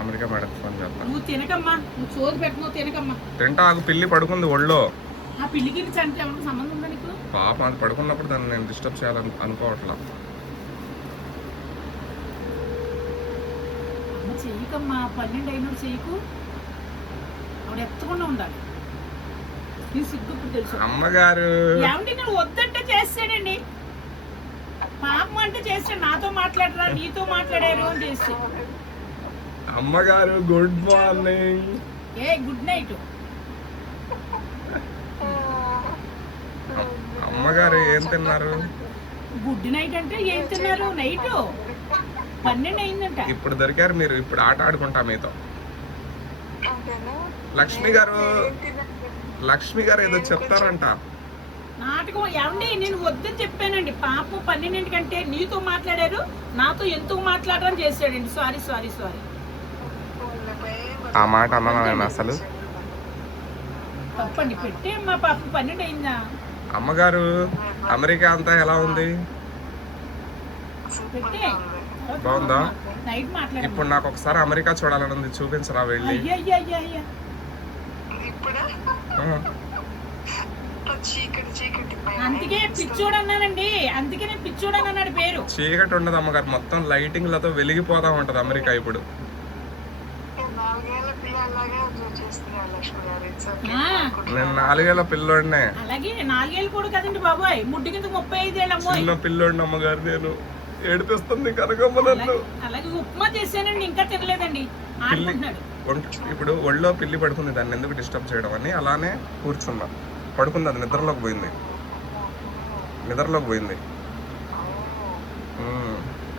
America madam phone చేస్తా. నువ్వు తినకమ్మా, నువ్వు సోది పెట్టు, తినకమ్మా. తింటా ఆగు, పిల్లి పడుకుంది ఒళ్ళో. ఆ పిల్లికి అంటే ఎవరికి సంబంధం ఉందా నీకు? పాపం అది పడుకున్నప్పుడు దాన్ని నేను డిస్టర్బ్ చేయాలని అనుకోవట్లా. అమ్మ చెయ్యకమ్మా, 12 అయినప్పుడు చెయ్యకు. ఆవిడ ఎత్తకుండా ఉండాలి. నీ సిగ్గు తెలుసు. అమ్మగారు ఏమంటే నేను వద్దంటే చేస్తాడండి, పాపం అంటే చేస్తాడు. నాతో మాట్లాడరా, నీతో మాట్లాడారు అని చేసి. అమ్మగారు గుడ్ మార్నింగ్. Good night. అమ్మగారు ఏం తిన్నారు? గుడ్ నైట్ అంటే ఏం తిన్నారు? నైట్ 12 అయిందంట. ఇప్పుడు దొరికారు మీరు, ఇప్పుడు ఆట ఆడుకుంటా మీతో. లక్ష్మి గారు ఏదో చెప్తారంట. నాటకం ఏమండి, నేను వద్దని చెప్పానండి. పాపం 12 కంటే నీతో మాట్లాడారు, నాతో ఎందుకు మాట్లాడరని చేశాడండి. Sorry sorry sorry. ఆ మాట అన్నాను అసలు. తప్పండి, పెట్టే మా పాపం 12 అయిందా. అమ్మగారు అమెరికా అంతా ఎలా ఉంది? పెట్టే బాగుందా? నైట్ మాట్లాడు. ఇప్పుడు నాకు ఒకసారి అమెరికా చూడాలని ఉంది, చూపించరా వెళ్ళి? అందుకే పిచ్చోడు అన్నానండి, అందుకే నేను పిచ్చోడు అన్నాడు పేరు. చీకటి ఉండదు అమ్మగారు, మొత్తం లైటింగ్ లతో వెలిగిపోతా ఉంటది అమెరికా ఇప్పుడు. నేను 4 ఏళ్ల పిల్లోడినే. అలాగే 4 ఏళ్ళు కూడా కదండి బాబాయ్, ముడ్డు కింద 35 ఏళ్ళ చిన్న పిల్లోడిని అమ్మగారు. నేను ఏడిపిస్తుంది కనకమ్మ నన్ను. అలాగే ఉప్మా చేశానండి, ఇంకా తినలేదండి. ఇప్పుడు ఒళ్ళో పిల్లి పడుకుంది, దాన్ని ఎందుకు డిస్టర్బ్ చేయడం అని అలానే కూర్చున్నా. పడుకుంది, అది నిద్రలోకి పోయింది.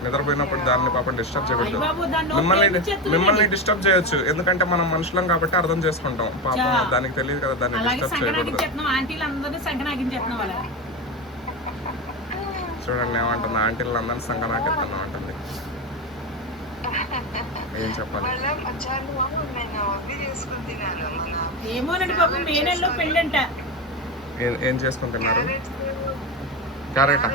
నిద్రపోయినప్పుడు దాన్ని పాపం డిస్టర్బ్ చేయకూడదు. మిమ్మల్ని డిస్టర్బ్ చేయొచ్చు, ఎందుకంటే మనం మనుషులం కాబట్టి అర్థం చేసుకుంటాం. పాపం దానికి తెలియదు కదా, దాన్ని డిస్టర్బ్ చేయకూడదు. చూడండి ఏమంటుంది, ఆంటీలు అందరినీ సంగనాకెత్తాను అంటుంది. ఏం చెప్పాలి? ఏమోనండి పాపం, మే నెలలో పెళ్ళంట. ఏం చేసుకుని తిన్నారు? క్యారెట్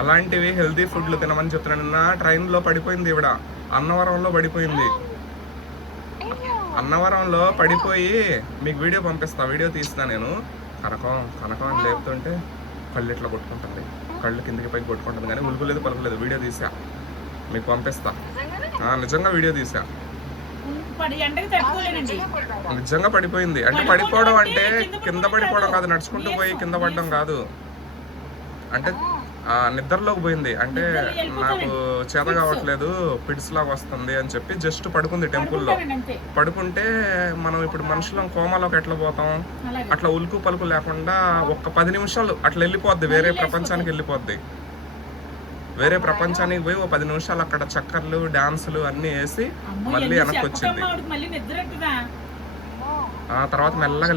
అలాంటివి హెల్తీ ఫుడ్లు తినమని చెప్తున్నాను. నిన్న ట్రైన్ లో పడిపోయింది ఇవిడ, అన్నవరంలో పడిపోయింది. అన్నవరంలో పడిపోయి మీకు వీడియో పంపిస్తా, వీడియో తీస్తా నేను. కనకం అని లేపుతుంటే కళ్ళు ఇట్లా కొట్టుకుంటుంది, కళ్ళు కిందకి పైకి కొట్టుకుంటుంది, కానీ ఉలుకులేదు పలుకులేదు. వీడియో తీసా, మీకు పంపిస్తా. నిజంగా వీడియో తీసా. నిజంగా పడిపోయింది. అంటే పడిపోవడం అంటే కింద పడిపోవడం కాదు, నడుచుకుంటూ పోయి కింద పడడం కాదు. అంటే నిద్రలోకి పోయింది. అంటే నాకు చేత కావట్లేదు, పిడ్స్ లాగా వస్తుంది అని చెప్పి జస్ట్ పడుకుంది టెంపుల్లో. పడుకుంటే మనం ఇప్పుడు మనుషులం కోమాలోకి ఎట్లా పోతాం, అట్లా ఉలుకు పలుకు లేకుండా ఒక్క 10 నిమిషాలు అట్లా వెళ్ళిపోద్ది, వేరే ప్రపంచానికి వెళ్ళిపోద్ది. వేరే ప్రపంచానికి పోయి 10 నిమిషాలు అక్కడ చక్కర్లు డాన్సులు అన్ని వేసి మళ్ళీ వెనక్కి వచ్చింది. తర్వాత మెల్లగా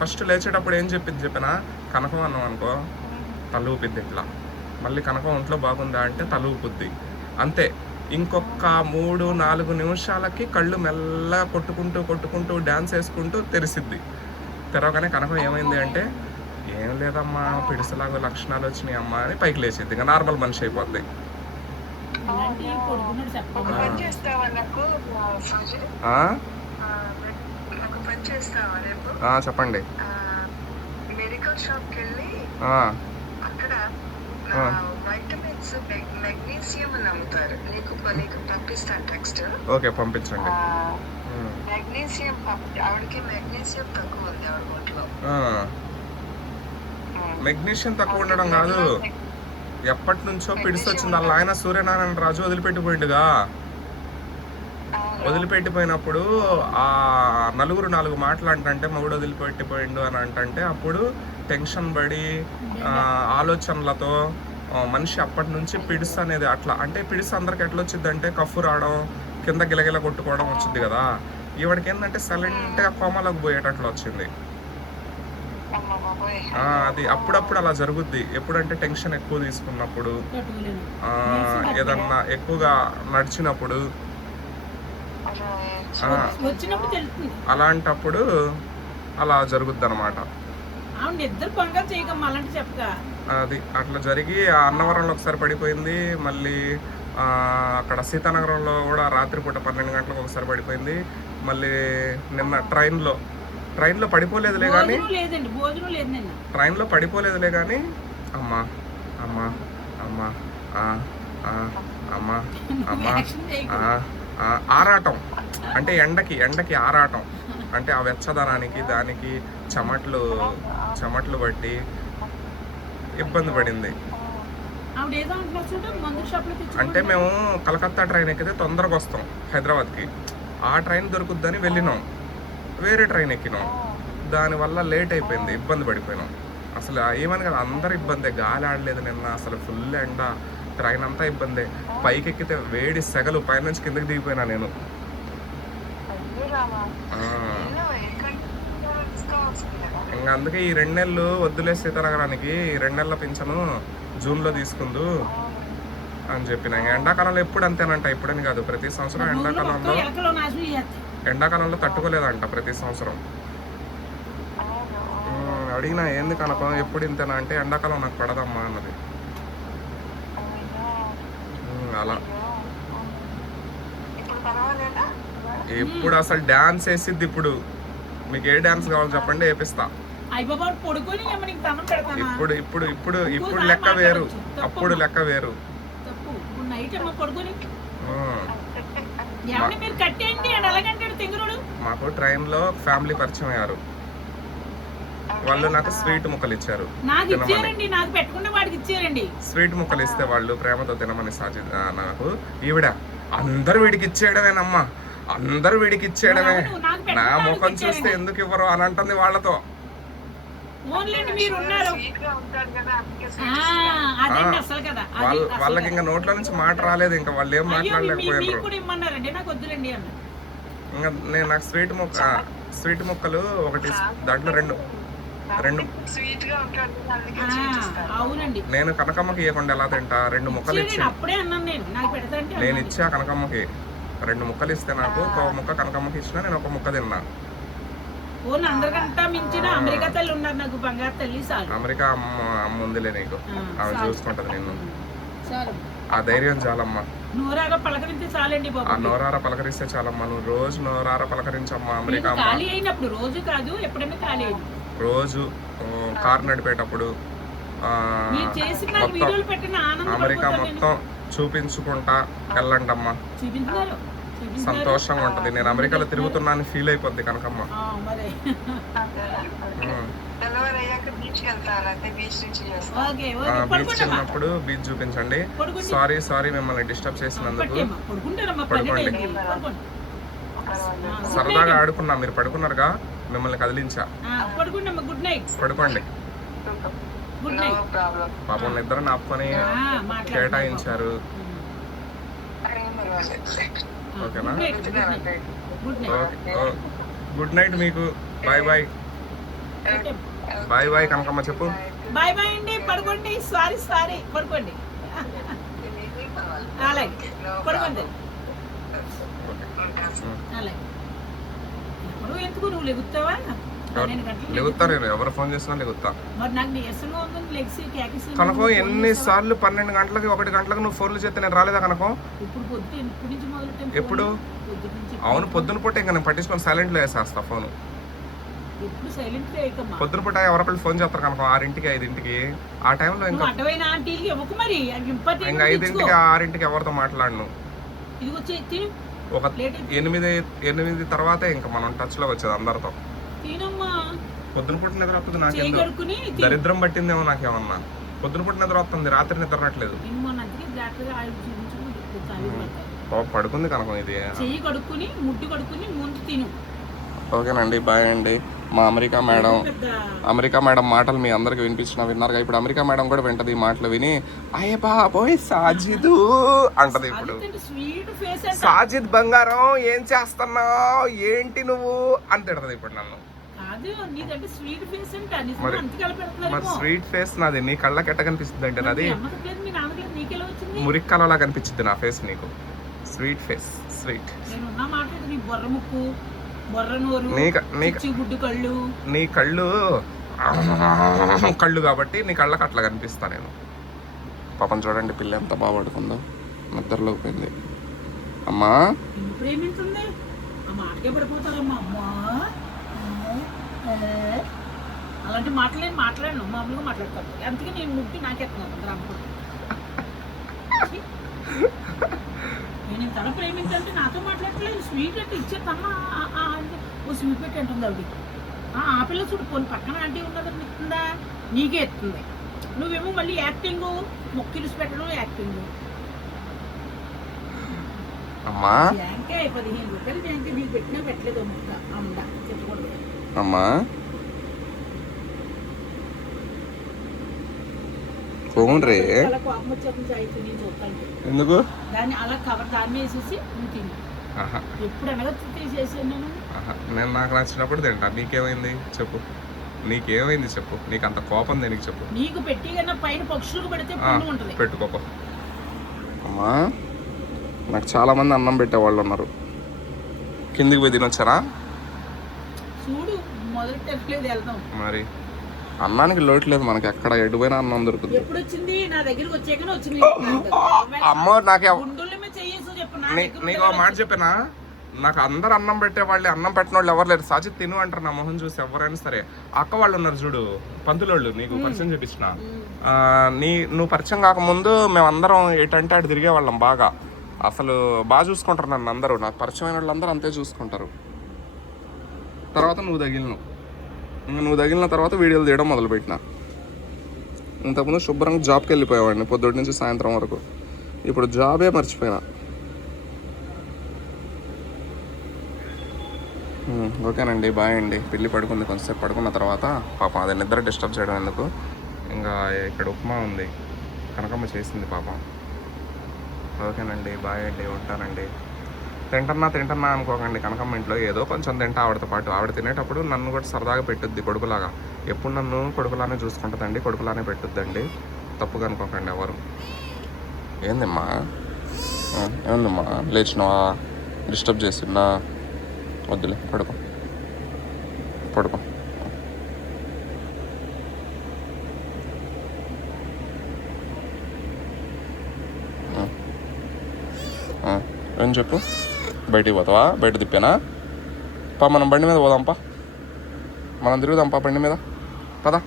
ఫస్ట్ లేచేటప్పుడు ఏం చెప్పిన కనకం అన్నాం అనుకో, తల ఊపిద్ది ఇట్లా. మళ్ళీ కనకం ఒంట్లో బాగుందా అంటే తల ఊపుద్ది, అంతే. ఇంకొక 3-4 నిమిషాలకి కళ్ళు మెల్లగా కొట్టుకుంటూ డాన్స్ వేసుకుంటూ తెరిసిద్ది. తెరవగానే కనకం ఏమైంది అంటే, ఏం లేదమ్మా పిడిసలాగా లక్షణాలు వచ్చినాయి అమ్మా అని పైకి లేచిద్ది. ఇంకా నార్మల్ మనిషి అయిపోద్ది. చెప్పండి. మెడికల్ షాప్ కెళ్ళి అక్కడ వైటమిన్స్ మెగ్నీషియం అని అమ్ముతారు. నీకు పంపిస్తాను టెక్స్ట్. ఓకే పంపించండి. మెగ్నీషియం ఆవిడకి మెగ్నీషియం తక్కువ ఉంది ఆవిడ ఒంట్లో. మెగ్నీషియం తక్కువ ఉండడం కాదు, ఎప్పటి నుంచో పిడిసి వచ్చింది. వాళ్ళ ఆయన సూర్యనారాయణ రాజు వదిలిపెట్టిపోయిండుగా. వదిలిపెట్టిపోయినప్పుడు ఆ 4 మాటలు అంటే మగుడు వదిలిపెట్టిపోయిండు అని అంటే అప్పుడు టెన్షన్ పడి ఆలోచనలతో మనిషి అప్పటి నుంచి పిడిస్ అనేది అట్లా. అంటే పిడిస్ అందరికి ఎట్లా వచ్చింది అంటే కఫ్ఫు రావడం, కింద గిలగిల కొట్టుకోవడం వచ్చింది కదా. ఈవిడికి ఏంటంటే సైలెంట్గా కోమలోకి పోయేటట్లు వచ్చింది. అది అప్పుడప్పుడు అలా జరుగుద్ది. ఎప్పుడంటే టెన్షన్ ఎక్కువ తీసుకున్నప్పుడు, ఏదన్నా ఎక్కువగా నడిచినప్పుడు అలా వచ్చినప్పుడు తెలుస్తుంది. అలాంటప్పుడు అలా జరుగుద్ది అనమాట. అవును, ఇద్దరు బంగారు చేయకమ్మా అలాంటి చెప్పక. అది అట్లా జరిగి ఆ అన్నవరంలో ఒకసారి పడిపోయింది, మళ్ళీ అక్కడ సీతానగరంలో కూడా రాత్రిపూట 12 గంటలకు ఒకసారి పడిపోయింది, మళ్ళీ నిన్న ట్రైన్లో పడిపోలేదులే కానీ భోజనం లేదండి, భోజనం లేదు నిన్న. ట్రైన్లో పడిపోలేదులే కానీ అమ్మా అమ్మా అమ్మా ఆ, ఆ, అమ్మా అమ్మా యాక్షన్ చేయకు. ఆరాటం అంటే ఎండకి ఆరాటం అంటే ఆ వెచ్చదనానికి దానికి చెమట్లు బట్టి ఇబ్బంది పడింది. ఆవిడ ఏదో అంటున్నారు చూడు, మందు షాప్లో అంటే మేము కలకత్తా ట్రైన్ ఎక్కితే తొందరగా వస్తాం హైదరాబాద్కి, ఆ ట్రైన్ దొరుకుద్దని వెళ్ళినాం, వేరే ట్రైన్ ఎక్కినాం, దానివల్ల లేట్ అయిపోయింది, ఇబ్బంది పడిపోయినాం. అసలు ఏమని కదా అందరు ఇబ్బందే, గాలి ఆడలేదు నిన్న, అసలు ఫుల్ ఎండ, ట్రైన్ అంతా ఇబ్బందే, పైకి ఎక్కితే వేడి సెగలు, పైనుంచి కిందకి దిగిపోయినా నేను. ఇంకా అందుకే ఈ 2 నెలలు వద్దులే సీతానగరానికి, 2 నెలల పింఛను జూన్లో తీసుకుందు అని చెప్పిన. ఎండాకాలంలో ఎప్పుడు అంతేనంట, ఇప్పుడని కాదు, ప్రతి సంవత్సరం ఎండాకాలంలో తట్టుకోలేదంట ప్రతి సంవత్సరం. అడిగినా ఏంది కనపం ఎప్పుడు ఇంతేనా అంటే ఎండాకాలం నాకు పడదమ్మా అన్నది. అలా ఎప్పుడు అసలు డాన్స్ వేసిద్ది. ఇప్పుడు మీకు ఏ డాన్స్ కావాలో చెప్పండి, వేపిస్తా. ఇప్పుడు ఇప్పుడు ఇప్పుడు ఇప్పుడు లెక్క వేరు, అప్పుడు లెక్క వేరు. మాకు ట్రైన్ లో ఫ్యామిలీ పరిచయం అయ్యారు, వాళ్ళు నాకు స్వీట్ ముక్కలు ఇచ్చారు, స్వీట్ ముక్కలు ఇస్తే వాళ్ళు ప్రేమతో తినమని సాజిద్ నాకు ఈవిడ అందరు వీడికి ఇచ్చేయడమేనమ్మా, అందరు వీడికి ఇచ్చేయడమే, నా ముఖం చూస్తే ఎందుకు ఇవ్వరు అని అంటుంది వాళ్ళతో. వాళ్ళకి ఇంకా నోట్ల నుంచి మాట రాలేదు, ఇంకా వాళ్ళు ఏం మాట్లాడలేకపోయారు. ఇంకా నేను నాకు స్వీట్ ముక్కలు ఒకటి, దాంట్లో రెండు నేను కనకమ్మకి ఇవ్వకుండా ఎలా తింటా, 2 ముక్కలు ఇచ్చి నేను ఇచ్చా కనకమ్మకి, 2 ముక్కలు ఇస్తే నాకు ఒక ముక్క కనకమ్మకి ఇచ్చినా, నేను ఒక ముక్క తిన్నా. అమెరికా అమ్మ ఉందిలే నీకు, ఆమె చూసుకుంటది నిన్ను, ఆ ధైర్యం చాలమ్మా. ఆ నోరార పలకరిస్తే చాలమ్మా, నువ్వు రోజు నోరార పలకరించమ్మా. అమెరికా రోజు కారు నడిపేటప్పుడు అమెరికా మొత్తం చూపించుకుంటా వెళ్ళండి అమ్మా, సంతోషంగా ఉంటది. నేను అమెరికాలో తిరుగుతున్నాను ఫీల్ అయిపోద్ది కనకమ్మ. బీచ్ వెళ్ళినప్పుడు బీచ్ చూపించండి. సారీ మిమ్మల్ని డిస్టర్బ్ చేసినందుకు. పడుకోండి, సరదాగా ఆడుకున్నా, మీరు పడుకున్నారుగా, మిమ్మల్ని కదిలించా. పడుకోండి. పాపం నిద్ర ఆపుకొని కేటాయించారు. ఓకేనా, గుడ్ నైట్ మీకు. Bye bye. Bye bye Kanakamma చెప్పు. బాయ్ బాయ్ అండి, పడుకోండి. సారీ పడుకోండి. అలాగే పడుకోండి. అలాగే నువ్వు ఎందుకు, నువ్వు లెగుతావా? లెగుతా, నేను ఎవరు ఫోన్ చేసినా లెగుతా. మరి నాకు నీరసంగా ఉందని లెగ్సి కేకేసి కనకం ఎన్నిసార్లు 12 గంటలకి 1 గంటలకు నువ్వు ఫోన్లు చేస్తే నేను రాలేదా కనకం? ఇప్పుడు పొద్దు నుంచి మొదలు ఎప్పుడు? అవును, పొద్దున పూట ఇంకా నేను పట్టించుకొని సైలెంట్లో వేసేస్తా ఫోను. పొద్దున పూట ఎవరికళ్ళు ఫోన్ చేస్తారు కనుక 6ంటికి 5ంటికి, ఆ టైంలో ఇంకా 5ంటికి 6ంటికి ఎవరితో మాట్లాడను. ఒక 8 తర్వాతే ఇంకా మనం టచ్ లో వచ్చేది అందరితో. పొద్దున పూట నిద్ర వస్తుంది నాకేందో, దరిద్రం పట్టిందేమో నాకేమన్నా. పొద్దున పూట నిద్ర వస్తుంది, రాత్రి నిద్ర రావట్లేదు. పడుకుంది కనుక ఇది. ఓకేనండి, బాయ్ అండి. మా అమెరికా మేడం మాటలు మీ అందరికి విన్నారుగా. ఇప్పుడు అమెరికా మేడం కూడా వింటది ఈ మాటలు విని, అయ్యే బాబోయ్ సాజిద్ అంటది. ఇప్పుడు సాజిద్ బంగారం ఏం చేస్తున్నావు, ఏంటి నువ్వు అని తిడతది ఇప్పుడు నన్ను. మరి స్వీట్ ఫేస్ నాది, నీ కళ్ళకి ఎట్ట కనిపిస్తుంది అంటే నాది మురిక్కలలా కనిపించింది నా ఫేస్ నీకు. Sweet face sweet. నేను ఉన్న మాట నీ బొర్ర ముక్కు, బొర్ర నోరు, చిచ్చు గుడ్డు కళ్ళు. నీ కళ్ళు కాబట్టి నీ కళ్ళకి అట్లా కనిపిస్తా నేను. పాపం చూడండి పిల్ల ఎంత బాగా పడుకుందో, నిద్రలోకి పోయింది. అమ్మా ప్రేమించింది ఆ మాటకే పడిపోతారమ్మా. అమ్మా అలాంటి మాట్లాడను మామూలుగా మాట్లాడతాను. అందుకే నేను ముక్కి నాకెత్తున్నాను రామకుడు. నేను ఇంత ప్రేమించాలంటే నాతో మాట్లాడట్లేదు. స్వీట్ అంటే ఇచ్చేద్దమ్మా, ఓ స్వీట్ పెట్టి అంటుంది ఆవిడ. ఆ పిల్ల చూడు పోనీ పక్కన ఆంటీ ఉన్నదని ఇస్తుందా, నీకే ఎత్తుంది. నువ్వేమో మళ్ళీ యాక్టింగ్, మొక్కిలిసి పెట్టడం యాక్టింగ్. అమ్మా బ్యాంకే 15 రూపాయలు బ్యాంకే నీకు పెట్టినా పెట్టలేదు ముక్క అమ్మ చెప్పకూడదు. అమ్మా పోండ్రే అలా కోపం వచ్చేస్తుంది సాయితు నేను చూస్తాను. ఎందుకు దాన్ని అలా కవర్ దాన్ని వేసేసి నువ్వు తిని ఎప్పుడు అనగా తీసేసాను నేను నాకు నచ్చినప్పుడు తింటా. నీకేమైంది చెప్పు, నీకేమైంది చెప్పు, నీకు అంత కోపం దేనికి చెప్పు. నీకు పెట్టి కన్నా పైన పక్షులకు పెడితే పండు ఉంటుంది. పెట్టుకోపో. అమ్మా నాకు చాలా మంది అన్నం పెట్టేవాళ్ళు ఉన్నారు, కిందికి పోయి తినొచ్చారా? చూడు మొదటి తెరలేదు వెళ్దాం. మరి అన్నానికి లోటు లేదు మనకి, ఎక్కడ ఎటుపోయినా అన్నం దొరుకుతుంది. ఎప్పుడు వచ్చింది నా దగ్గరికి వచ్చాకనే వచ్చింది. అమ్మో నాకు గుండుల మీద చెయ్యేసి చెప్పు. నీకు ఒక మాట చెప్పినా, నాకు అందరు అన్నం పెట్టేవాళ్ళు, అన్నం పెట్టిన వాళ్ళు ఎవరు లేరు. సాచి తిను అంటారు నా మొహం చూసి ఎవరైనా సరే. అక్క వాళ్ళు ఉన్నారు చూడు, పంతులోళ్ళు, నీకు పరిచయం చూపించిన. నువ్వు పరిచయం కాకముందు మేమందరం ఏంటంటే అటు తిరిగేవాళ్ళం బాగా. అసలు బాగా చూసుకుంటారు నన్ను అందరూ, నాకు పరిచయమైన వాళ్ళందరూ అంతే చూసుకుంటారు. తర్వాత నువ్వు తగిలిన తర్వాత వీడియోలు తీయడం మొదలుపెట్టిన. ఇంతకుముందు శుభ్రంగా జాబ్కి వెళ్ళిపోయేవాడిని పొద్దుటి నుంచి సాయంత్రం వరకు. ఇప్పుడు జాబే మర్చిపోయినా. ఓకేనండి, బాయ్ అండి. పిల్లి పడుకుంది, కొంచెంసేపు పడుకున్న తర్వాత పాపం అదే నిద్ర డిస్టర్బ్ చేయడం ఎందుకు. ఇంకా ఇక్కడ ఉప్మా ఉంది, కనకమ్మ చేసింది పాపం. ఓకేనండి, బాయ్ అండి, ఉంటానండి. తింటున్నా అనుకోకండి, కనకమ్మ ఇంట్లో ఏదో కొంచెం తింటా ఆవిడతో పాటు. ఆవిడ తినేటప్పుడు నన్ను కూడా సరదాగా పెట్టుద్ది కొడుకులాగా. ఎప్పుడు నన్ను కొడుకులానే చూసుకుంటుందండి, కొడుకులానే పెట్టుద్దండి. తప్పుగా అనుకోకండి ఎవరు. ఏందమ్మా లేచినావా? డిస్టర్బ్ చేస్తున్నా? వద్దులే, పడుకో. ఏం చెప్పు, బయటికి పోతావా? బయట తిప్పానా? మనం బండి మీద పోదాంపా, మనం తిరుగుదాంపా బండి మీద, పదా.